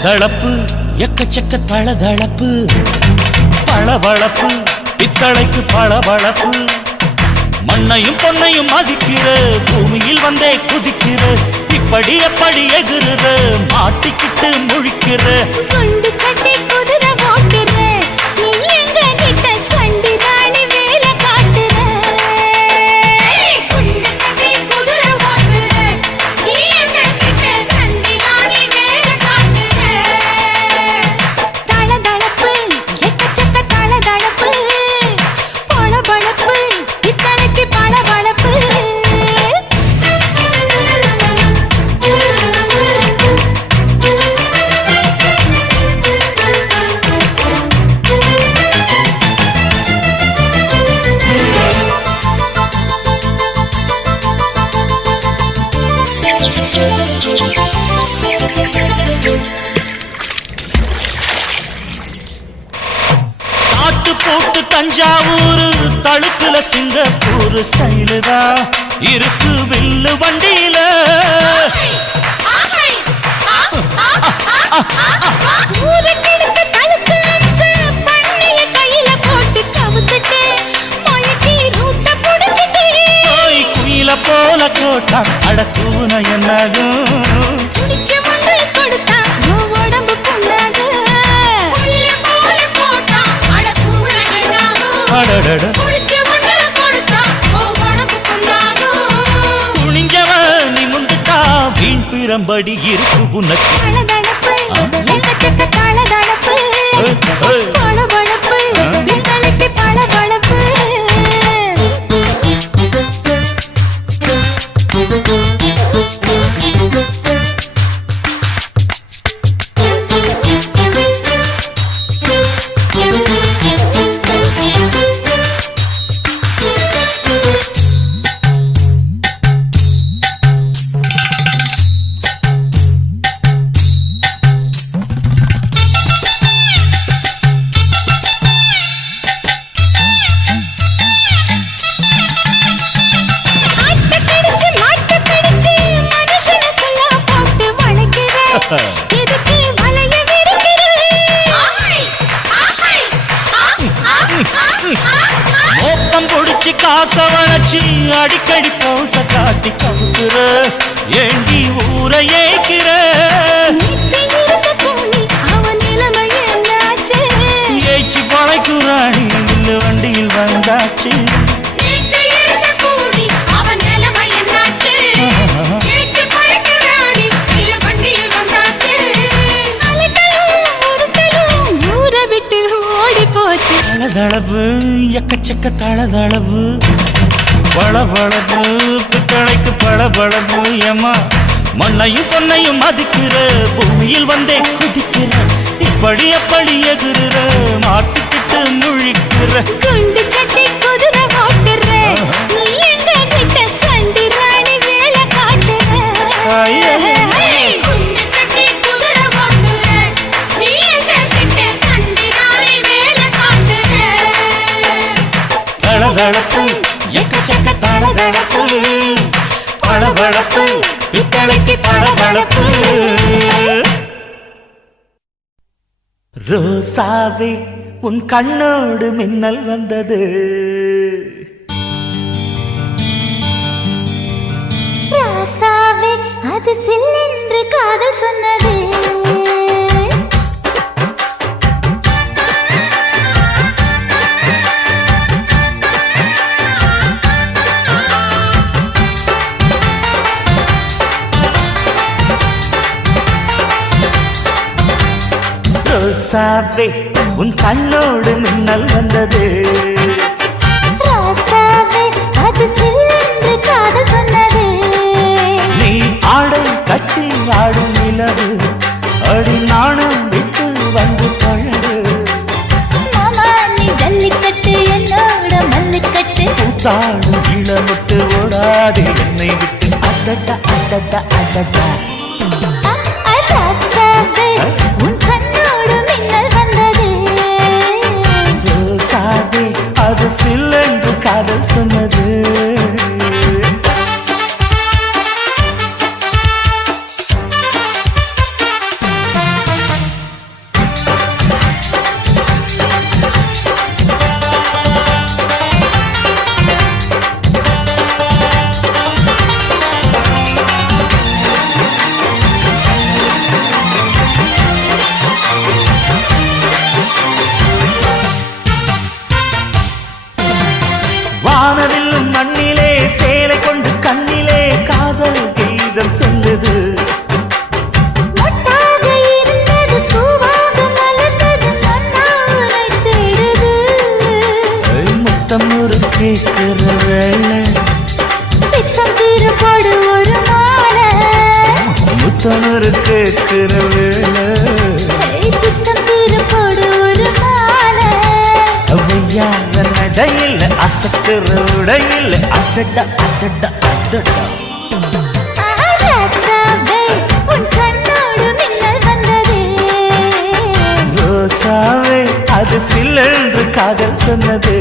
தளதளப்பு எக்கச்சக்க தளதளப்பு பளபளப்பு பித்தளைக்கு பளபளப்பு மண்ணையும் பொன்னையும் மதிக்கிற பூமியில் வந்தே குதிக்கிற இப்படி எப்படி எகுற மாட்டிக்கிட்டு முழிக்கிற குண்டு சட்டி குதிரை ஓட்டுற நீ எங்க கிட்ட சண்டி ராணி வேலை காட்டுற குண்டு சட்டி குதிரை ஓட்டுற நீ எங்க கிட்ட சண்டி ராணி வேலை காட்டுற தளதளப்பு எக்கச்சக்க தளதளப்பு பளபளப்பு இத்தனைக்கு பளபளப்பு காட்டு போட்டு தஞ்சாவூர் தழுக்குல சிங்கப்பூர் ஸ்டைலு தான் இருக்கு வில்லு வண்டியில ஊருக்கெடுத்த தழுக்கு அம்சு பண்ணைய கையில போட்டு கவுத்துட்டு மயக்கி ரூட்ட புடிச்சிட்டு குயில போல கோட்டா அடக்கூன என்னாகும் புடிச்ச மண்ணு கொடுத்தா உன் உடம்பு புண்ணாகும் குயில போல போட்டா அடக்கூன என்னாகும் அடடட புடிச்ச மண்ணு கொடுத்தா உன் உடம்பு புண்ணாகும் துணிஞ்சவ நீ முந்துட்டா வீண் பிறம்படி இருக்கு உனக்கு தளதளப்பு எக்கச்சக்க தளதளப்பு பளபளப்பு பித்தளைக்கு பளபளப்பு இதுக்கு வளைய மோப்பம் பொடிச்சு காச வளைச்சு அடிக்கடி பௌச காட்டி கவுக்குற ஏண்டி ஊரை ஏய்க்கிற அவன் நிலைமை என்னாச்சு ஏய்ச்சி பழைக்குறாணி இல்ல வண்டியில் வந்தாச்சு தளதளப்பு எக்கச்சக்க தளதளப்பு பளபளப்பு பித்தளைக்கு பளபளப்பு ஏமா மண்ணையும் பொன்னையும் மதிக்கிற பூமியில் வந்தே குதிக்கிற இப்படி எப்படி எகுற மாட்டிக்கிட்டு முழிக்கிற குண்டு சட்டி குதிரை ஓட்டுற நீ எங்க கிட்ட சண்டி ராணி வேலை காட்டுற குண்டு சட்டி குதிரை ஓட்டுற நீ எங்க கிட்ட சண்டி ராணி வேலை காட்டுற தளதளப்பு எக்கச்சக்க தளதளப்பு பளபளப்பு பித்தளைக்கு பளபளப்பு ரோசாவே உன் கண்ணோடு மின்னல் வந்தது ராசாவே அது சில்லென்று காதல் சொன்னது ரோசாவே உன் கண்ணோடு மின்னல் வந்தது ராசாவே அது சில்லென்று காதல் சொன்னது நீ ஆடை கட்டி ஆடும் நிலவு அடி நாணம் விட்டு வந்து பழகு மாமா நீ ஜல்லிக்கட்டு என்னோட மல்லுக்கட்டு கூத்தாடும் இளமுட்டு ஓடாது என்னை விட்டு அடடா அடடா அடடா ராசாவே உன் கண்ணோடு மின்னல் வந்தது ரோசாவே அது சில்லென்று காதல் சொன்னது புத்தனரு கேட்கிற வேலை புத்தம்பூரு போடு ஒரு மாலை அவையான நடையில் அசக்கிற உடையில் அசட்டா அசட்டா அசட்டா ராசாவே உன் கண்ணோடு மின்னல் வந்ததே ரோசாவே அது சில்லென்று காதல் சொன்னது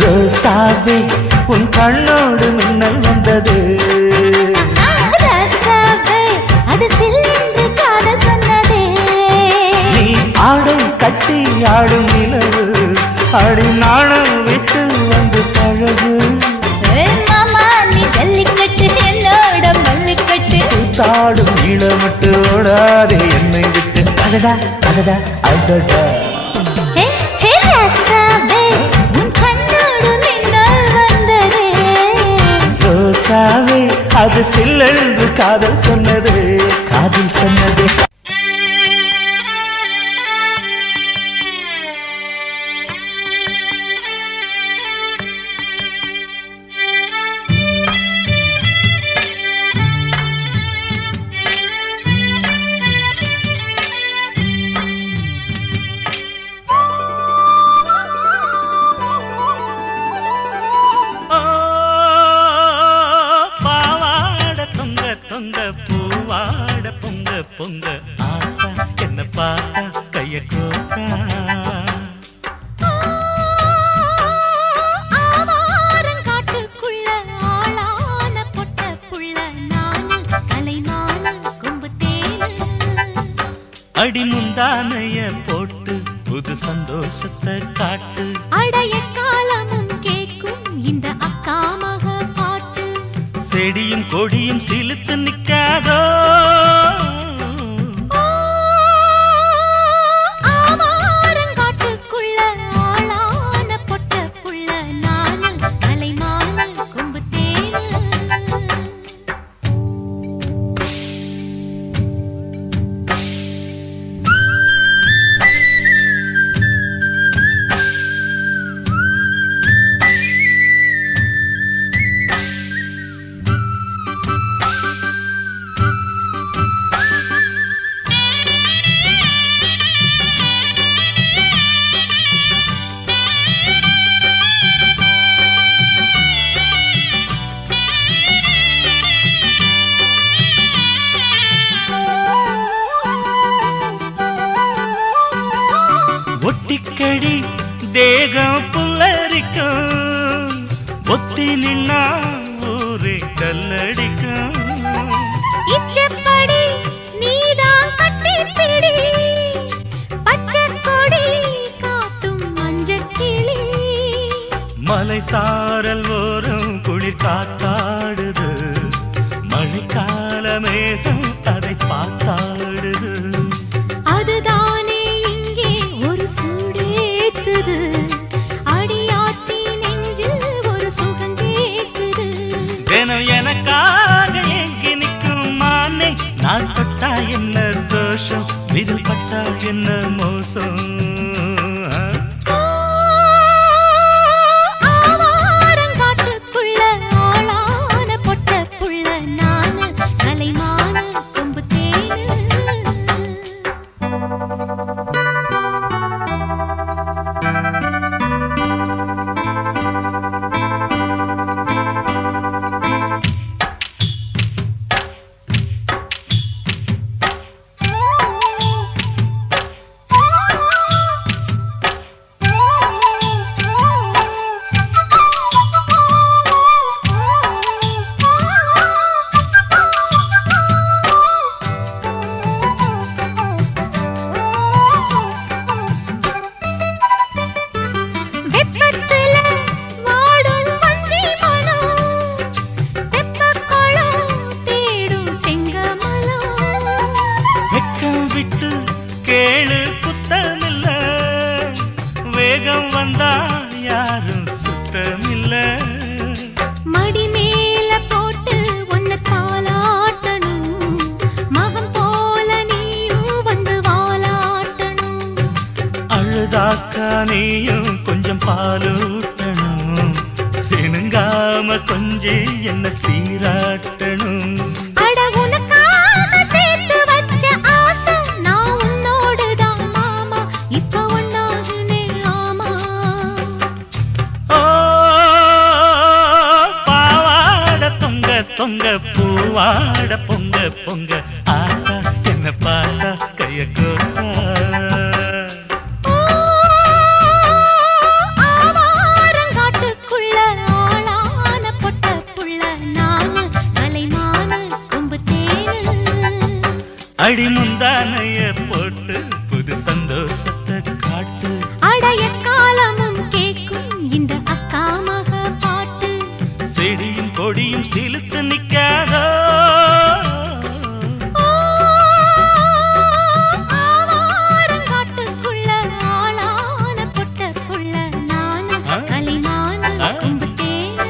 ரோசாவே உன் கண்ணோடு மின்னல் வந்தது ராசாவே அது சில்லென்று காதல் சொன்னதே நீ ஆடை கட்டி ஆடும் நிலவு ஆடி நாணம் விட்டு வந்து பழகு மாமா நீ ஜல்லிக்கட்டு என்னோட மல்லிக்கட்டு தாடும் இளமட்டு ஓடாதே என்னை விட்டு அடடா அடடா அடடா ராசாவே உன் கண்ணோடு மின்னல் வந்ததே ரோசாவே அது சில்லென்று காதல் சொன்னது காதல் சொன்னது தொங்க பூவாட பொங்க பொங்க ஆத்தா என்ன பார்த்தா கைய கோத்தா ஆவாரங்காட்டுக்குள்ள ஆளான பொட்ட புள்ள நானு கலைமான கொம்பு தேனு அடி முந்தானைய போட்டு புது சந்தோஷத்தை காட்டு அடைய காலமும் கேக்கும் இந்த அக்கா மக பாட்டு செடியும் கொடியும் சிலுத்து நிக்காதோ ஆவாரங்காட்டுக்குள்ள ஆளான பொட்ட புள்ள நானு கலைமான கொம்பு தேனு ஒட்டிக்கடி தேகம் புல்லரிக்கும் ஒத்தி நின்னா ஊரே கல்லடிக்கும் இச்சப்படி நீதான் கட்டிப்பிடி பச்சை கொடி காட்டும் மஞ்சள் கிளி மலை சாரல் ஓரம் குளிர் காத்தாடுது மழைக்கால மேகம் அதை பார்த்தாடுது அதுதானே இங்கே ஒரு சூடேத்துது அடியாத்தி நெஞ்சில் ஒரு சுகம் கேக்குது தினம் எனக்காக எங்கி நிற்கும் மானே நான் பட்டா என்ன தோஷம் விதில் பட்டா என்ன மோசம் ஆவாரங்காட்டுக்குள்ள ஆளான பொட்ட புள்ள நானு கலைமான கொம்பு தேனு நீயும் கொஞ்சம் பாலூட்டணும், சினுங்காம கொஞ்சம் என்ன சீராட்டணும். அட உனக்காக சேர்த்து வச்ச ஆசை நான் உன்னோடுதான் மாமா, இப்ப ஒன்னாகுனே ஆமா. ஓ பாவாட தொங்க தொங்க பூவாட பொங்க பொங்க ஆட்டா என்ன பாட்டா கைய கோட்டா. ஆவாரங்காட்டுக்குள்ள ஆளான பொட்ட புள்ள நானு, கலைமான கொம்பு தேனு. அடி முந்தானைய போட்டு புது சந்தோஷத்தை காட்டு. அடைய காலமும் கேக்கும் இந்த அக்கா மக பாட்டு. செடியும் கொடியும் சிலுத்து நிக்காதோ, ஆவாரங்காட்டுக்குள்ள ஆளான பொட்ட புள்ள நானு, கலைமான கொம்பு தேனு.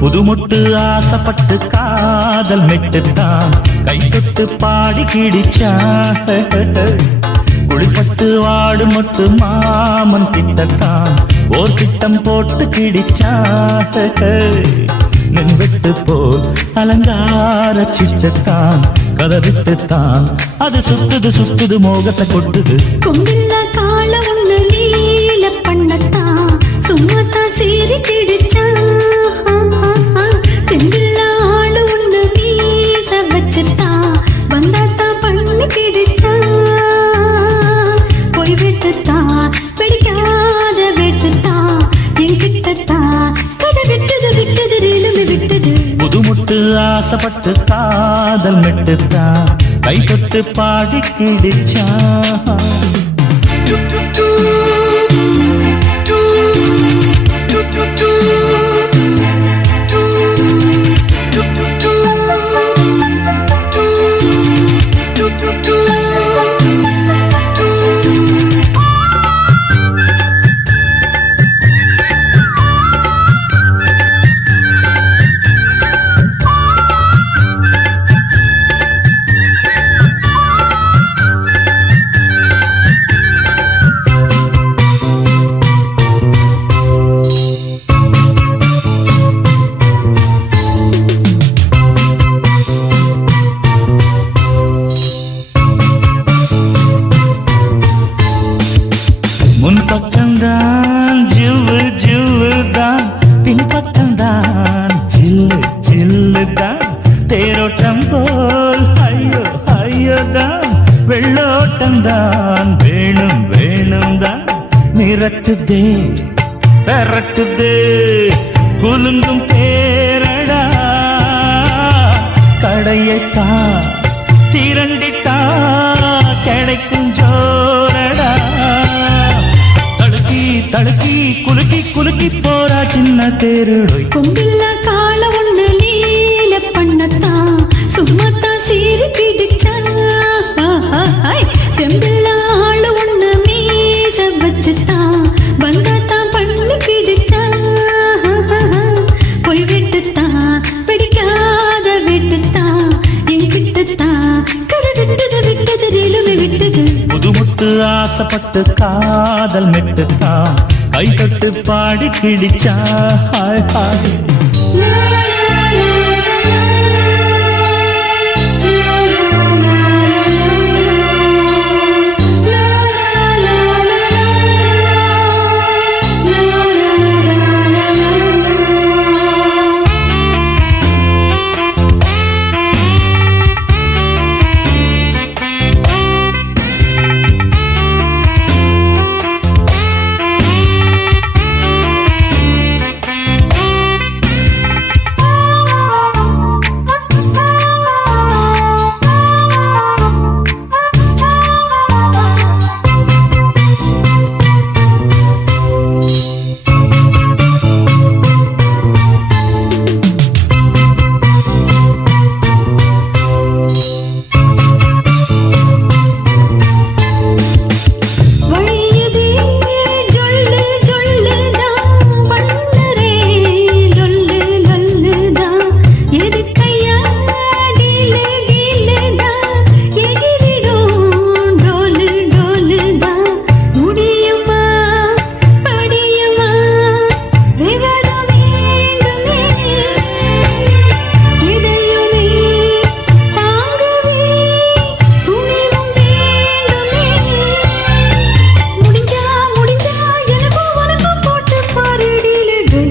புதுமொட்டு ஆசைப்பட்டு காதல் மெட்டுத்தான் கை தொட்டு பாடி கிடிச்சான். குளிப்பட்டு வாடு மொட்டு மாமன் கிட்டத்தான் ஓர் கிட்டம் போட்டு கிடிச்சான். நென்வெட்டு போல் அலங்கார சிச்சத்தான் கதவிட்டுத்தான் அது சுத்துது சுத்துது மோகத்தை கொட்டுது. கொம்பில்ல கால ஒண்ணு லீல பண்ணத்தான் சும்மாத்தான் சீறி கிடிச்சா. தெம்பில்ல ஆளு ஒண்ணு வீச வச்சுத்தான் வந்தாத்தான் பண்ணி கிடிச்சா. போய் விட்டுத்தான் பிடிக்காத விட்டுத்தான் என்கிட்டத்தான் கதை விட்டது விட்டது ரேலுமே விட்டது. புதுமுட்டு ஆசைப்பட்டு காதல் மெட்டுத்தான் கை தொட்டு பாடி கிடிச்சான். முன் பக்கம்தான் ஜிவ்வு ஜிவ்வு தான், பின் பக்கம்தான் ஜில்லு ஜில்லு தான். தேரோட்டம் போல் ஐயோ ஐயோ தான், வெள்ளோட்டம் தான் வேணும் வேணும் தான். மிரட்டுதே பெரட்டுதே குலுங்கும் பேரடா, கடையைத்தா திரண்டிட்டா கிடைக்கும் ஜோரடா. தடுக்கி குலுக்கி குலுக்கி போறா சின்ன தேருடோய். கொம்பில்ல கால ஒண்ணு லீல பண்ணத்தான் சும்மாத்தான் சீறி கிடிச்சா. தெம்பில்ல ஆளு ஒண்ணு மீச வச்சுத்தான் வந்தாத்தான் பண்ணி கிடிச்சா. போய் விட்டுத்தான் பிடிக்காத விட்டுத்தான் என்கிட்டத்தான் கதை விட்டது விட்டது ரேலுமே விட்டது. புதுமுட்டு ஆசைப்பட்டு காதல் மெட்டுத்தான் கை தொட்டு பாடி கிடிச்சா. ஹாய் ஹாய்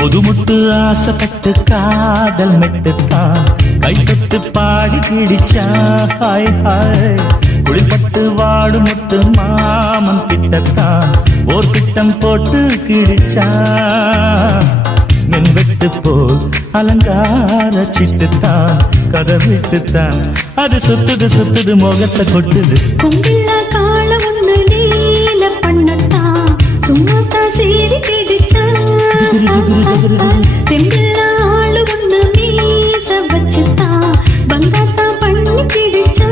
புதுமுட்டு ஆசைப்பட்டு காதல் மெட்டுத்தான் கை தொட்டு பாடி கிடிச்சா ஹாய் ஹாய் குளிப்பட்டு வாடு முத்து மாமன் கிட்டத்தான் ஓர் திட்டம் போட்டு கிடிச்சா மென்வெட்டு போல் அலங்கார சிட்டுத்தான் கதை விட்டுத்தான் அது சுத்துது சுத்துது முகத்தை கொட்டுது கும்பில்லா கால ஒண்ணு நீல பண்ணத்தான் சும்மாத்தான் சீறி கிடிச்சா தெம்பில்லா ஆளு ஒண்ணு மீச வச்சுத்தான் பங்காத்தான் பண்ணி கிடிச்சா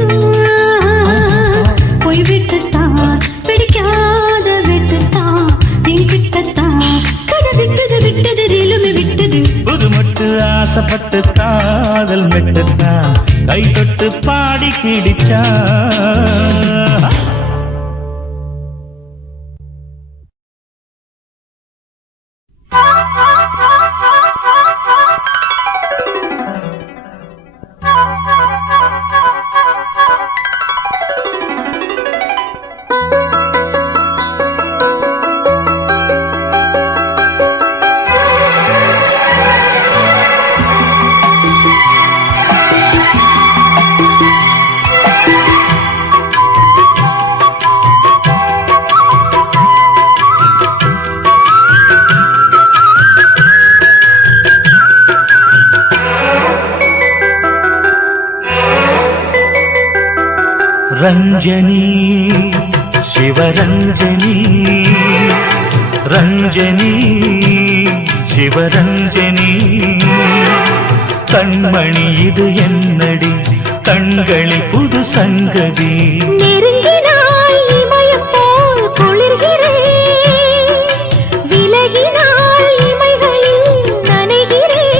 போய் விட்டுத்தான் பிடிக்காத விட்டுத்தான் என் கிட்டத்தான் கதை விட்டது விட்டது ரெலுமே விட்டது புது மட்டு ஆசைப்பட்டு காதல் மெட்டுத்தான் கை தொட்டு பாடி கிடிச்சா ரஞ்சனி சிவரஞ்சனி ரஞ்சனி சிவரஞ்சனி கண்மணி இது என்னடி கண்களில் புது சங்கதி நெருங்கினாய் இமயம் போல் குளிர்கிறேன் விலகினாய் இமைகளில் நனைகிறேன்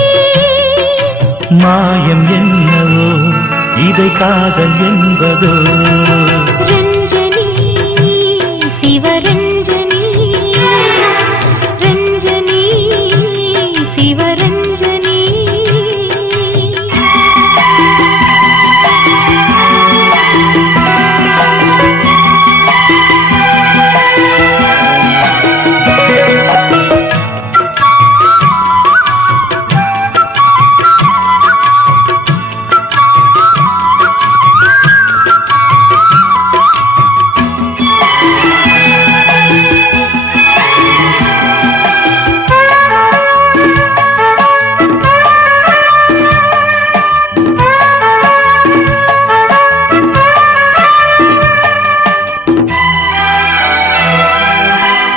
மாயம் என்னவோ இதை காதல் என்பதோ ரஞ்சனி சிவரஞ்சனி ரஞ்சனி சிவரஞ்சனி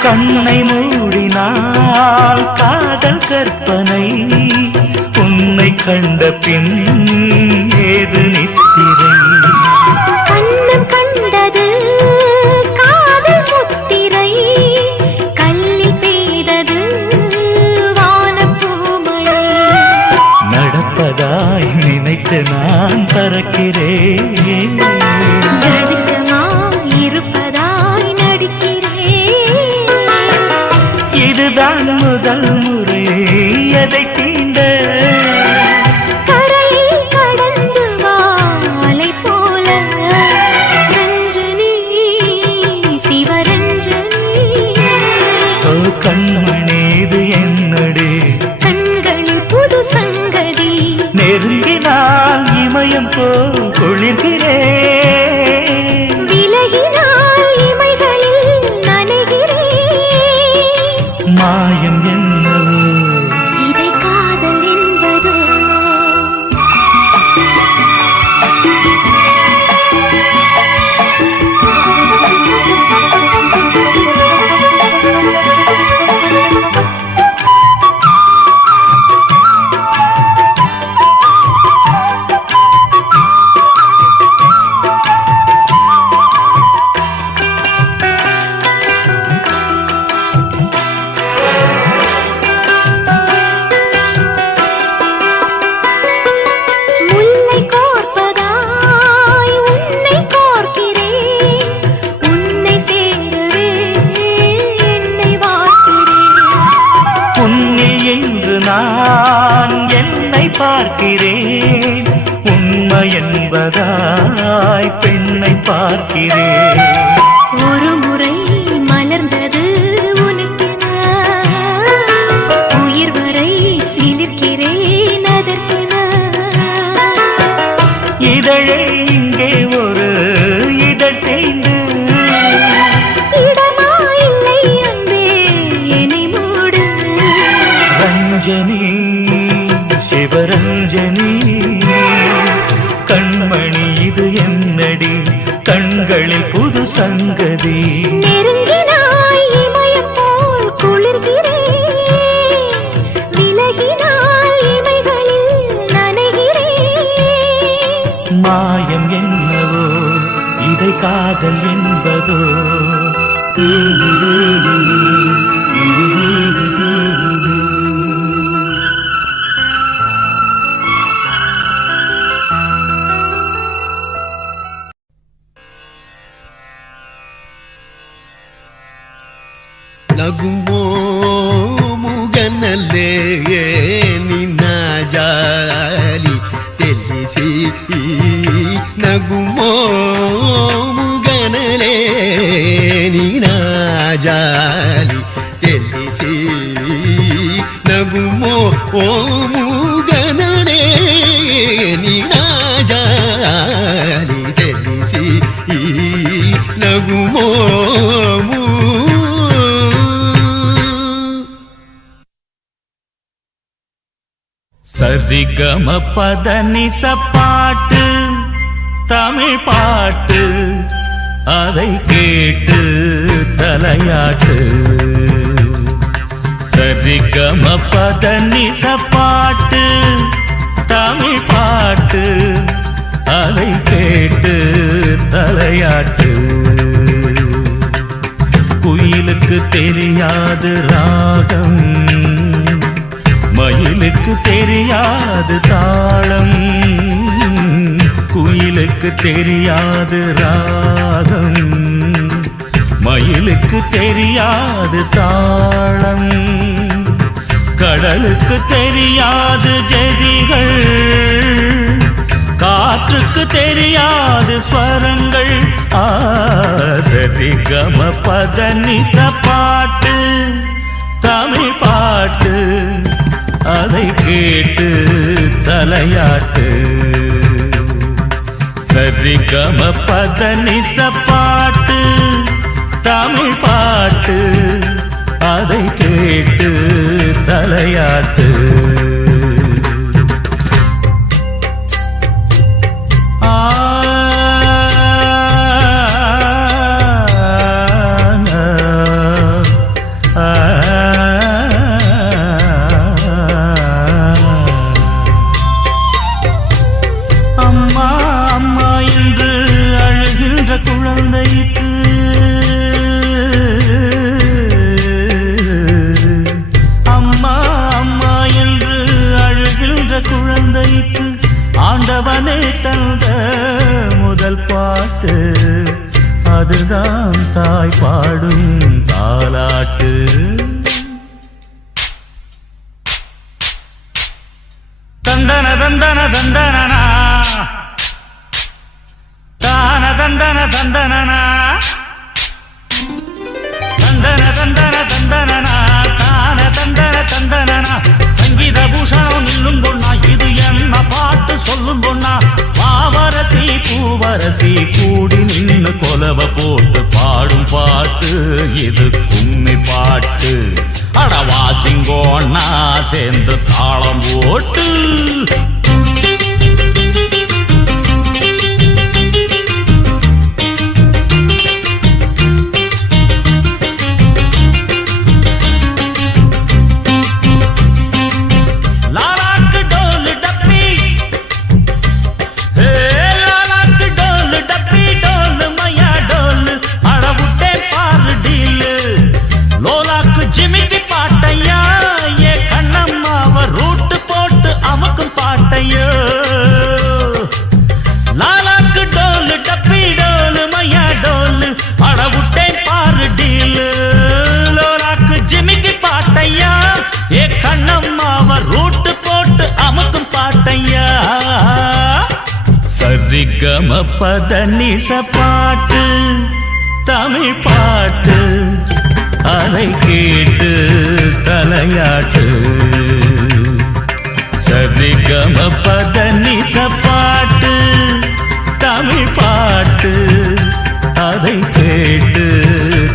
கண்ணை மூடினால் காதல் கற்பனை உன்னை கண்ட பின் ஏது நித்திரை கண்ணம் கண்டது காதல் முத்திரை கல்லில் பெய்தது வானப்பூமழை நடப்பதாய் நினைத்து நான் பறக்கிறேன் நடுக்கமாய் இருப்பதாய் நடிக்கிறேன் இதுதான் முதல் முறை எதை தீண்ட கரையை கடந்து வாலை போல ரஞ்சனி சிவரஞ்சனி ஓ கண்மணி இது என்னடி கண்களில் புது சங்கதி நெருங்கினால் இமயம் போல் குளிர்கிறேன் விலகினாய் இமைகளில் நனைகிறேன் மாயம் என்னவோ இதை காதல் என்பதோ முல்லை கோர்ப்பதாய் உன்னை கோர்க்கிறேன் உன்னை சேரவே என்னை வாழ்கிறேன் உன்னில் என்று நான் என்னை பார்க்கிறேன் உண்மை என்பதாய் பெண்ணை பார்க்கிறேன் ஒரு முறை மலர்ந்தது உனக்கென உயிர் வரை கண்களில் புது சங்கதி. நெருங்கினாய் இமயம் போல் குளிர்கிறேன், விலகினாய் இமைகளில் நனைகிறேன். மாயம் என்னவோ இதை காதல் என்பதோ. ನಗುಮೋ ಮುಗನಲ್ಲೇ ನಿನ್ನ ಜಾಲಿ ತಿಳಿಸಿ ನಗುಮೋ ಮುಗನಲೇ ನಿನ್ನ ಜಾಲಿ ತಿಳಿಸಿ ನಗುಮೋ ಓ ಮುಗನಲೇ ನಿನ್ನ ಜಾಲಿ ತಿಳಿಸಿ ನಗುಮೋ சரிகம பதனிச பாட்டு தமிழ் பாட்டு அதை கேட்டு தலையாட்டு. சரிகம பதனிச பாட்டு தமிழ் பாட்டு அதை கேட்டு தலையாட்டு. குயிலுக்கு தெரியாது ராகம், மயிலுக்கு தெரியாது தாளம். குயிலுக்கு தெரியாது ராகம், மயிலுக்கு தெரியாது தாளம். கடலுக்கு தெரியாது ஜதிகள், காற்றுக்கு தெரியாது ஸ்வரங்கள். சரிகம பதனிச பாட்டு தமிழ் பாட்டு அதை கேட்டு தலையாட்டு. சரிகம பதனிச பாட்டு தமிழ் பாட்டு அதை கேட்டு தலையாட்டு. குழந்தைக்கு அம்மா அம்மா என்று அழுகின்ற குழந்தைக்கு ஆண்டவனே தந்த முதல் பாட்டு அதுதான் தாய் பாடும் தாலாட்டு. தந்தன தந்தன தந்தனா தான தந்தன தந்தனா தந்தன தந்தன தந்தனா தான தந்தன தந்தனா. சங்கீத பூஷணம் நில்லும் பொண்ணா இது என்ன பாட்டு சொல்லும் பொண்ணா. பாவரசி பூவரசி கூடி நின்னு கொலவ போட்டு பாடும் பாட்டு இது கும்மி பாட்டு. அடவாசிங்கோண்ணா சேர்ந்து தாளம் போட்டு. சரிகம பதனிச பாட்டு தமிழ் பாட்டு அதை கேட்டு தலையாட்டு. சரிகம பதனிச பாட்டு தமிழ் பாட்டு அதை கேட்டு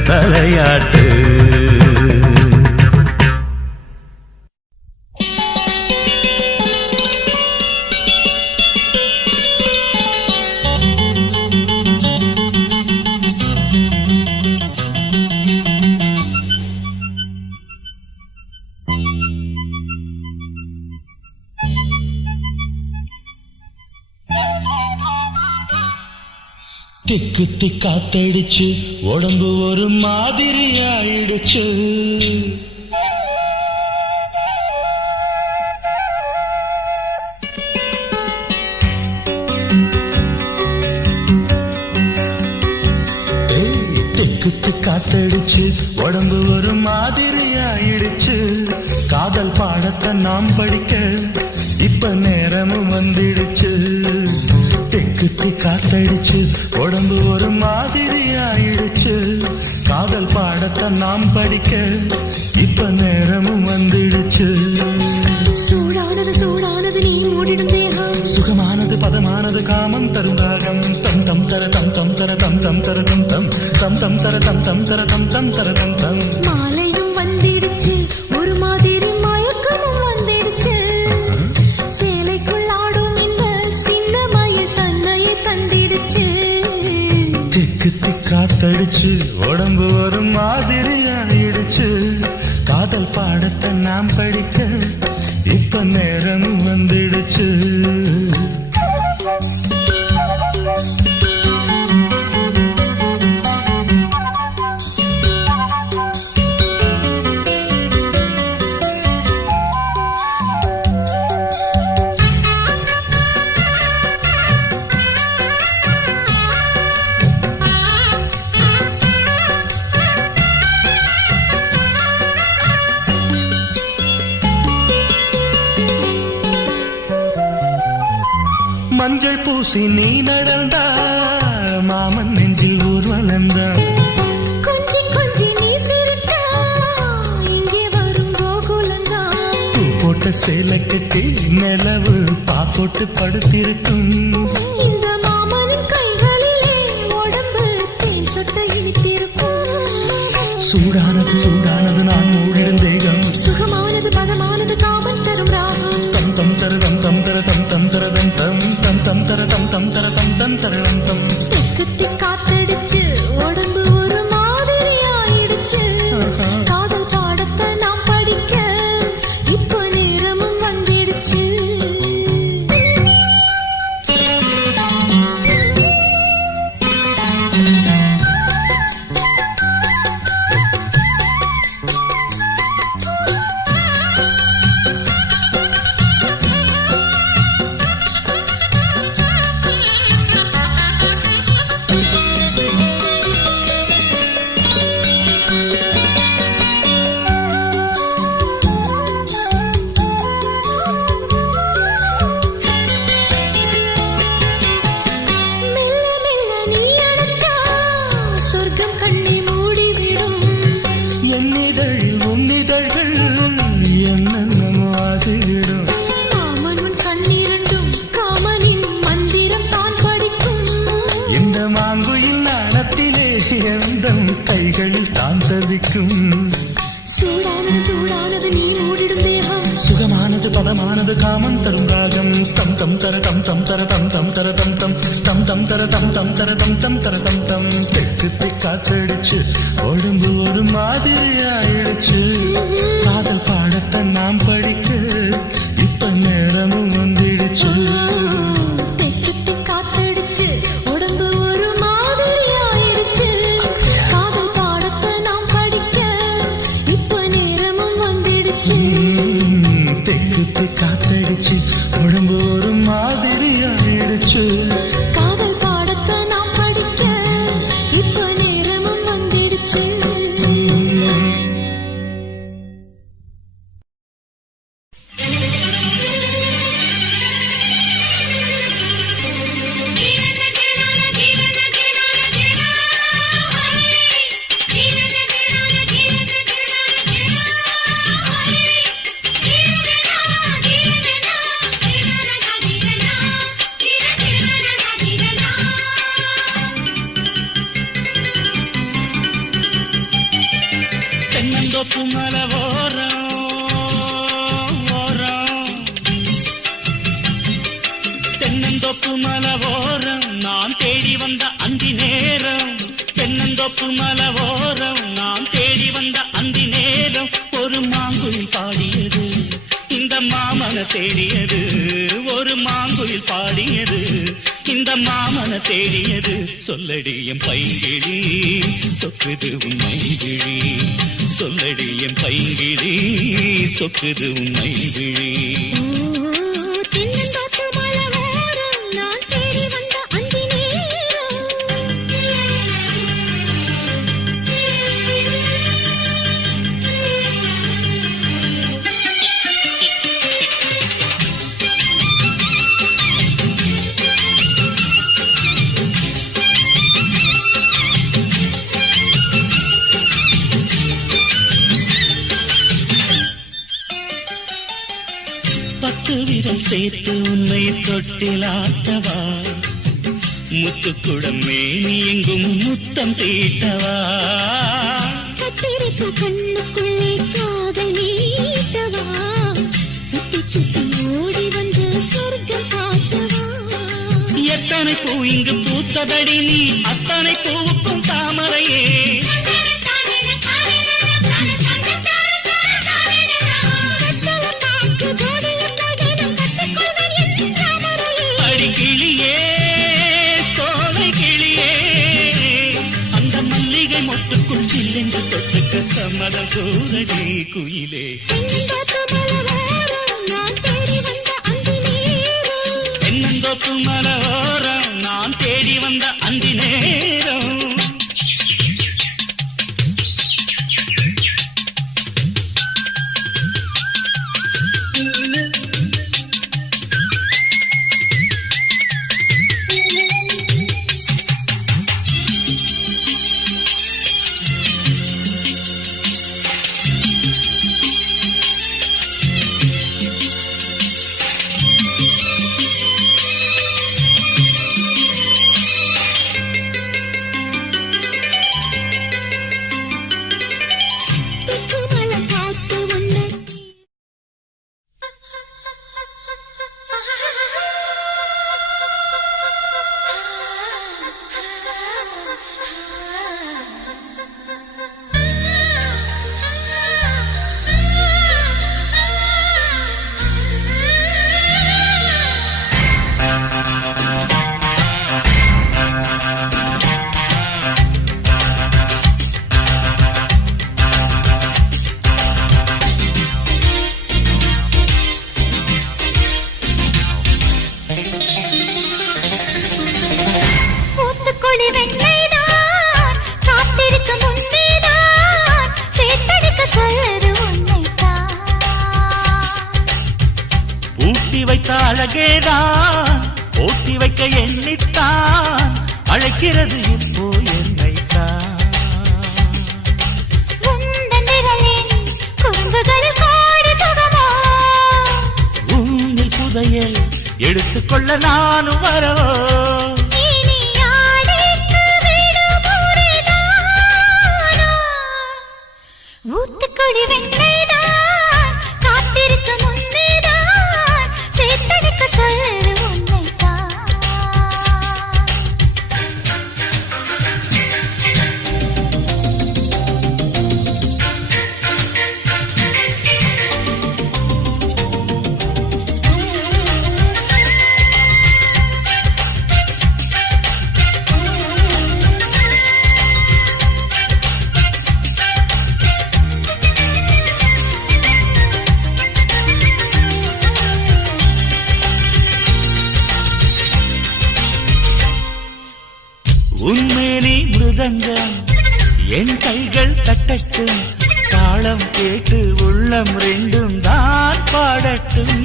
தலையாட்டு. திக்கு திக்காத்தடிச்சு உடம்பு ஒரு மாதிரி ஆயிடுச்சு. திக்கு காத்தடிச்சு உடம்பு ஒரு மாதிரி ஆயிடுச்சு. காதல் பாடத்தை நாம் படிக்க இப்ப நேரமும் வந்துடுச்சு. திக்கு காத்தடிச்சு உடம்பு ஒரு மாதிரி ஆயிடுச்சு. காதல் பாடத்தை நாம் படிக்க இப்ப நேரமும் வந்துடுச்சு. சூடானது சூடானது நீ மூடிடும் தேகம், சுகமானது பதமானது காமம் தரும் ராகம். தம் தம் தர தம் தம் தர தம் தம் தர தம் தம் தம் தம் தர தம் தம் தர தம் தம் தர தம் தம். மாலையும் வந்திருச்சு, ஒரு மாதிரி மயக்கமும் வந்திருச்சு. சேலைக்குள் ஆடும் இந்த சின்ன மயில் தன்னையை தந்திருச்சு. திக்கு திக்காத்தடிச்சு உடம்பு ஒரு மாதிரி ஆயிடுச்சு. காதல் பாடத்தை நாம் படிக்க இப்ப நேரம் வந்துடுச்சு. மஞ்சள் பூசி நீ நடந்தா மாமன் நெஞ்சில் ஊர்வலந்தா. கொஞ்சி கொஞ்சி நீ சிரிச்சா இங்கே வரும் கோகுலந்தா. பூ போட்ட சேலை கட்டி நிலவு பாப்போட்டு படுத்திருக்கும். இந்த மாமனின் கைகளிலே உடம்பு தேன் சொட்ட இனித்திருக்கும். சூடானது சூடானது நான் மூடிடும் தேகம், சுகமானது பதமானது காமன் தரும் ராகம். தம் தம் தர தம் தம் தர தம் தம் தர தம் தம் தம் தம் தர தம் தம் தர தம் தம் தர தம் தம். திக்கு திக்காத்தடிச்சு உடம்பு ஒரு மாதிரி ஆயிடுச்சு. காதல் பாடத்தை நாம் படிக்க இப்போ நேரமும் வந்துடுச்சு. மெல்ல மெல்ல நீ அணைச்சா சொர்க்கம் கண்ணை மூடிவிடும். என்னிதழில் உன்னிதழ்கள் என்னென்னமோ ஆகிவிடும். காமன் உன் கண்ணிரண்டும் காமனின் மந்திரம் தான் படிக்கும். இந்த மாங்குயில் நாணத்திலே எந்த கைகளில் தான் தவிக்கும். சூடானது சூடானது நீ மூடிடும் தேகம், சுகமானது பதமானது காமம் தரும் ராகம். தம் தம் தர தம் தம் தர தம் தம் தர தம் தம் தம் தம் தர தம் தம் தர தம் தம் தர தம் தம். தெற்கு திக்காத்தடிச்சு உடம்பு ஒரு மாதிரி ஆயிடுச்சு. காதல் பாடத்தை நாம் படிக்க இப்ப நேரமும் வந்துடுச்சு. தெக்கு திக்காத்தடிச்சு உடம்பு ஒரு மாதிரி ஆயிடுச்சு. காதல் பாடத்தை நாம் படிக்க இப்போ நேரமும் வந்துடுச்சு. தெற்கு திக்காத்தடிச்சு உடம்பு ஒரு மாதிரி ஆயிடுச்சு. காதல் பாடத்தை நாம் படிக்க இப்போ நேரமும் வந்துடுச்சு. தென்னந்தோப்பு மலை ஓரம் ஓரம், தென்னந்தோப்பு மலை ஓரம் நான் தேடி வந்த அந்தி நேரம். தென்னந்தோப்பு மலை ஓரம் நான் தேடி வந்த அந்தி நேரம். ஒரு மாங்குயில் பாடியது இந்த மாமன தேடியது. ஒரு மாங்குயில் பாடியது இந்த மாமன தேடியது. சொல்லடி என் பைங்கிழி சொக்குது உன்னை விழி சொல்லடி என் பைங்கிழி சொக்குது உன்னை விழி பத்து விரல் சேர்த்து உன்னை தொட்டிலாட்டவா முத்துக்குடம் மேனி எங்கும் முத்தம் தீட்டவா கத்திரிப்பு கண்ணுக்குள்ளே காதல் நீட்டவா சுத்தி சுத்தி ஓடி வந்து சொர்க்கம் காட்டவா எத்தனை பூ இங்கு பூத்ததடி நீ அத்தனை பூவுக்கும் தாமரையே கிளியே சோலை கிளியே அந்த மல்லிகை மொட்டுக்குள் சில்லென்று தொட்டுக்க சம்மதம் கூறடி குயிலே தென்னந்தோப்பு மலோரம் நான் தேடி வந்த அந்தி நேரம் அழகேதான் ஓட்டி வைக்க எண்ணித்தான் அழைக்கிறது இப்போ என்னைத்தான் உன்னில் புதையல் எடுத்துக்கொள்ள நானும் வரவோ ஊத்துக்குடி வெண்ணைதான் காத்திருக்க முன்னேதான் சேர்த்தெடுக்க சொல்லுது உன்னைத்தான் உன்மேனி மிருதங்கம் என் கைகள் தட்டட்டும் தாளம் கேட்டு உள்ளம் ரெண்டும் தான் பாடட்டும்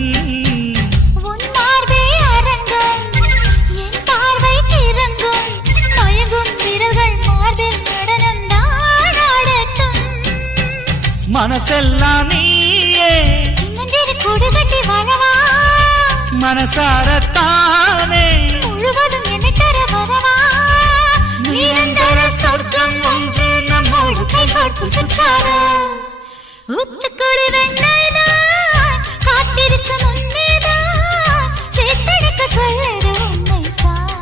உன் பார்வை அரங்கம் என் பார்வை கிறங்கும் மயங்கும் விரல்கள் மார்பில் நடனம் தான் ஆடட்டும் மனசெல்லாம் நீயே சின்னஞ்சிறு கூடு கட்டி வாழவா மனசாரத்தானே முழுவதும் என்னை தர வரவா நிரந்தர சொர்க்கம் ஒன்று நம்மோடு கைகோர்த்து சுற்றாரா ஊத்துக்குடி வெண்ணைதான் காத்திருக்க முன்னேதான் சேர்த்தெடுக்க சொல்லுற உன்னைத்தான்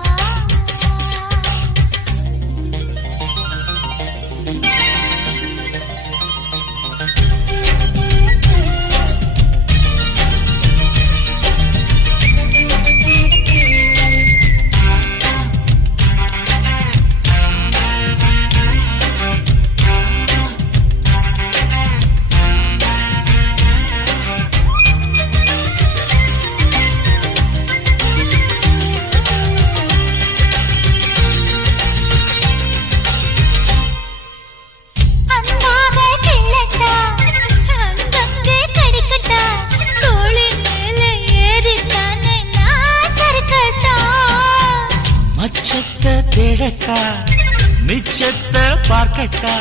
பார்க்கட்டா மிச்சத்தை பார்க்கட்டா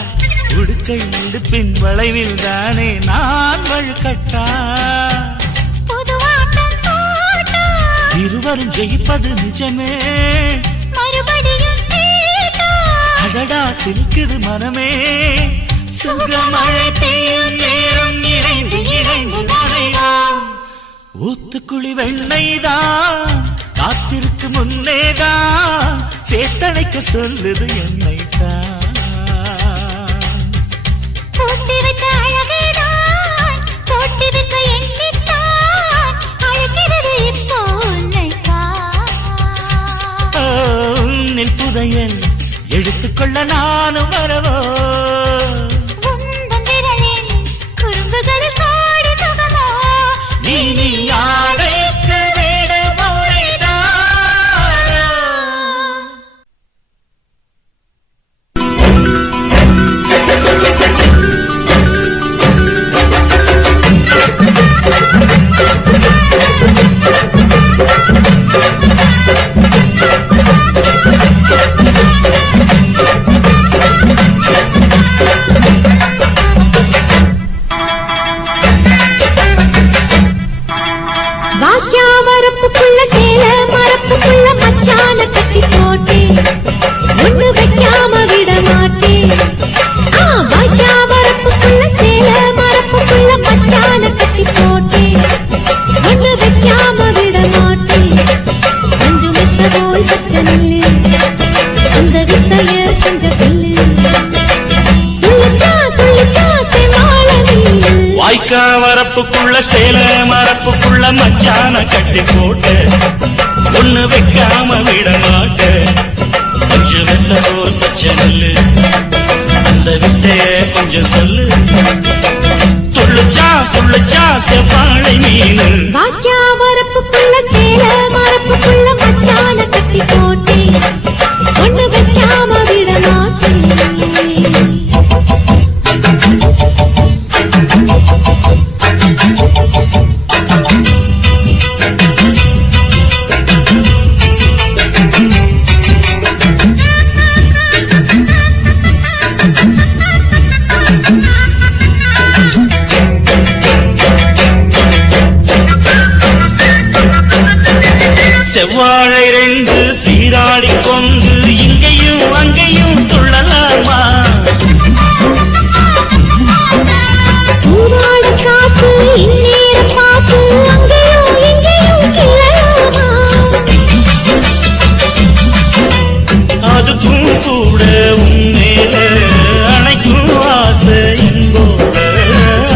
உடுக்கை இடுப்பின் வளைவில் தானே நான் வழுக்கட்டா இருவரும் ஜெயிப்பது நிஜமே அடடா சிரிக்குது மனமே சுகமழை பெய்யும் நேரம் இறைந்து இறைந்து நனையாம் ஊத்துக்குழி வெண்ணைதான் காத்திருக்கு முன்னேதான் சேத்தனைக்க சொல்லுது என்னைத்தான் புதையல் எடுத்துக்கொள்ள நானும் வரவோ நீ ஆடைக்கு விட வரப்புக்குள்ள சேல மரப்புக்குள்ள மச்சான கட்டி போட்டு ஒண்ணு வைக்காம விட மாட்ட கொஞ்சம் வெள்ள போல் பச்சை நெல்லு அந்த வித்தைய கொஞ்சம் சொல்லு துள்ளுச்சா செவ்வாழை மீனு வரப்புக்குள்ள சேல மரப்புக்குள்ள மச்சான கட்டி போட்டு ஒண்ணு வைக்காம விட மாட்டேன் செவ்வாழை ரெண்டு சீராடி கொண்டு இங்கேயும் அங்கேயும் துள்ளலாமா காப்பு இந்நேர பாப்பு அங்கேயும் இங்கேயும் கிளலாமா அதுக்கும் கூட உன்மேல அணைக்கும் ஆசை என்போட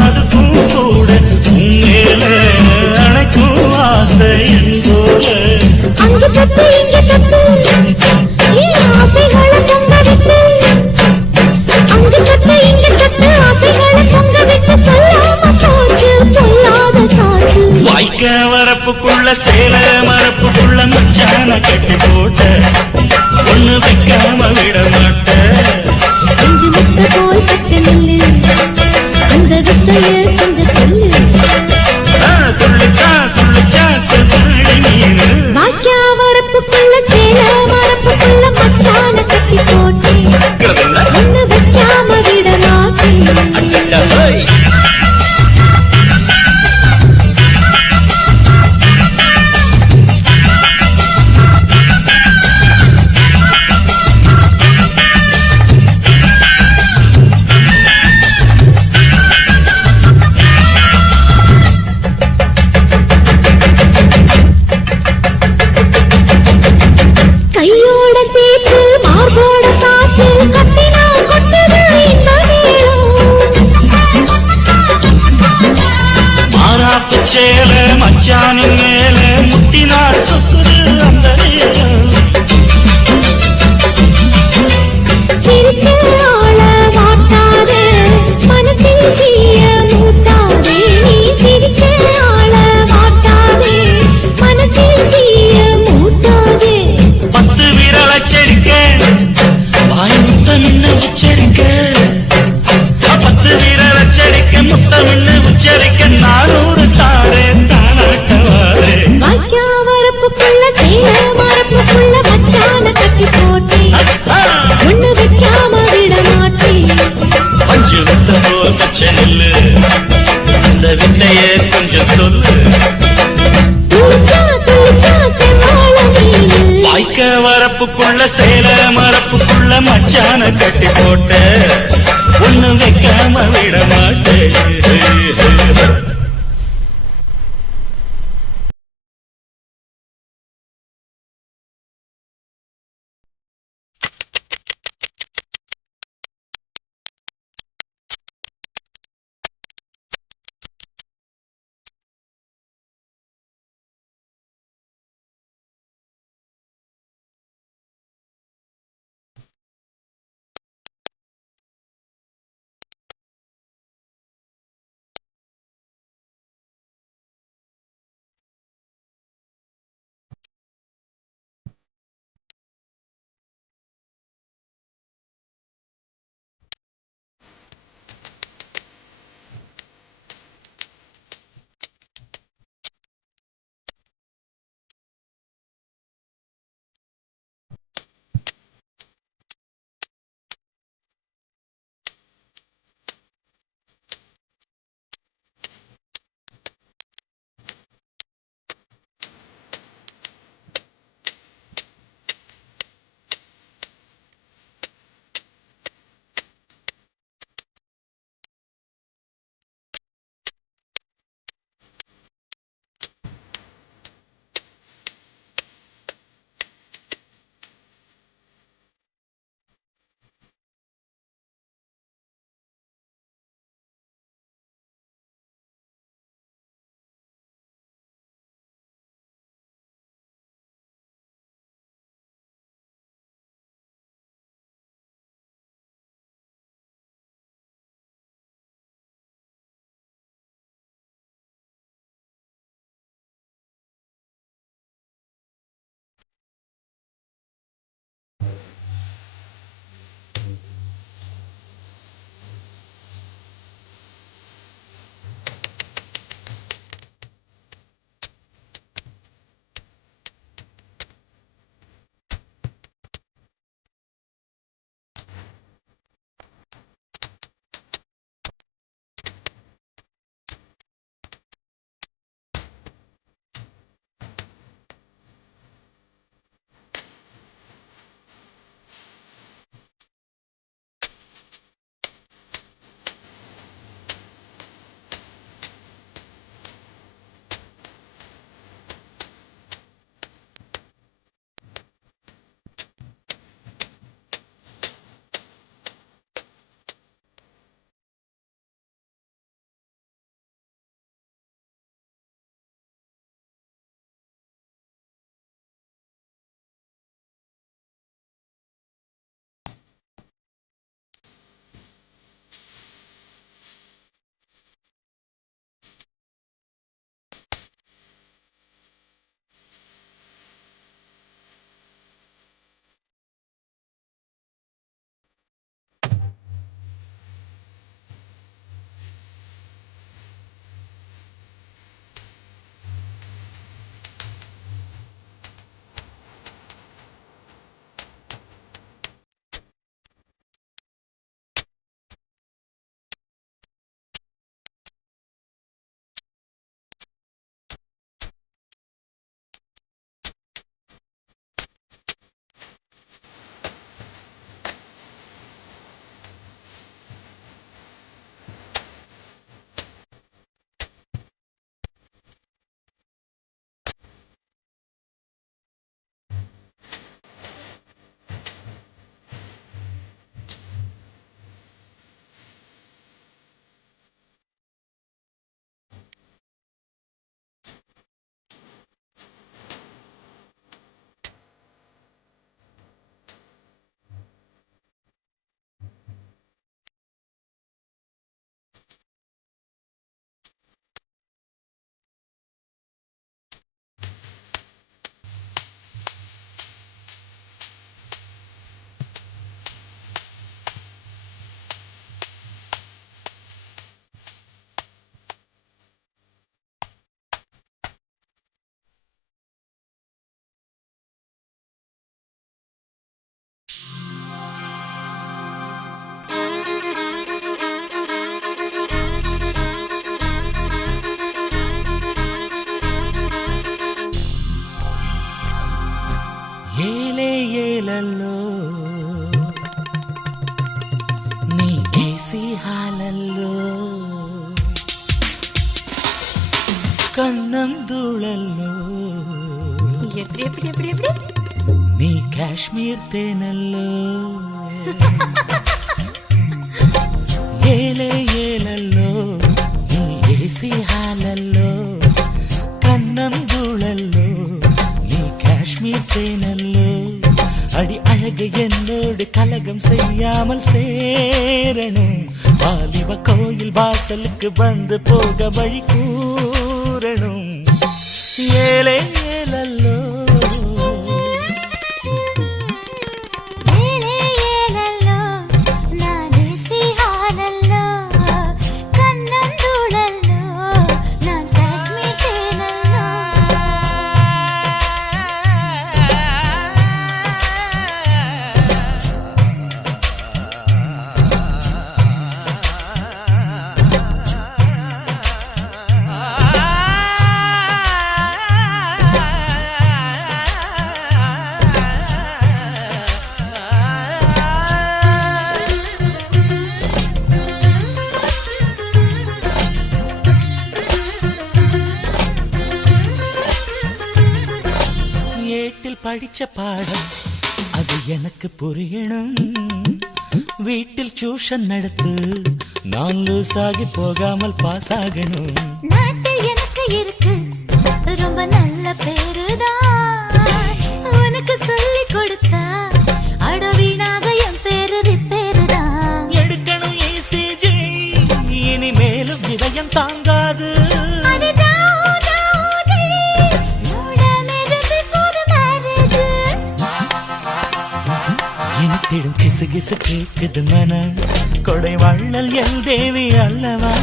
அதுக்கும் கூட உன்மேல அணைக்கும் ஆசை என்போட அங்கு தப்பு இங்க தப்பு ஆசைகளை பொங்க விட்டு அங்கு தப்பு இங்க தப்பு ஆசைகளை பொங்க விட்டு சொல்லாம போச்சு சொல்லாத காற்று வாய்க்க வரப்புக்குள்ள சேல மரப்புக்குள்ள மச்சான கட்டி போட்ட ஒண்ணு வைக்காம விட மாட்ட கொஞ்சம் வித்த போல் பச்சை நெல்லு அந்த வித்தைய கொஞ்சம் சொல்லு துள்ளுச்சா செவ்வாழை மீனு வரப்புக்குள்ள சேல மரப்புக்குள்ள மச்சான கட்டி போட்டு ஒண்ணு வைக்காம விட மாட்டேன் கையோட சேர்த்து மார்போட சாச்சு கட்டினா கொட்டுது இந்த மாறாப்பு சேல மச்சானின் மேல முட்டினா சுத்துது அந்த நேரம் சிரிச்சு ஆள மாட்டாது மனசில் தீய மூட்டாதே நீ சிரிச்சு ஆள மாட்டாதே மனசில் தீய மூட்டாதே 10 விரல் அச்சரிக்க வாய் முத்தமின்னு உச்சரிக்க 10 விரல் அச்சரிக்க முத்தமின்னு உச்சரிக்க 400 தாரே தானாட்டவார சேல மரப்புக்குள்ள மச்சான கட்டி போட்ட ஒண்ணு வைக்காம விட மாட்டேன் கண்ணந்தூழல்லோ எப்படி எப்படி எப்படி எப்படி நீ காஷ்மீர் தேனல்லோ ஏலே ஏலல்லோ நீ ஏசி ஹாலல்லோ கண்ணந்தூழல்லோ நீ காஷ்மீர் தேனல்லோ அடி அழகு என்னோடு கலகம் செய்யாமல் சேரணும் வாலிப கோயில் வாசலுக்கு வந்து போக வழி கூறணும் ஏலே ஏலல்லோ படிச்ச பாடம் அது எனக்கு புரியணும் வீட்டில் டியூஷன் நடத்து நான் லூஸ் ஆகி போகாமல் பாஸ் ஆகணும் நாட்டில் எனக்கு இருக்கு ரொம்ப நல்ல பேருதான் உனக்கு சொல்லி கொடுத்தா அடவீனாக என் பேரு ரிப்பேருதான் எடுக்கணும் ECG இனிமேலும் இதயம் தாங்காது இனித்திடும் கிசு கிசு கேக்குது மனம் கொடை வள்ளல் என் தேவி அல்லவா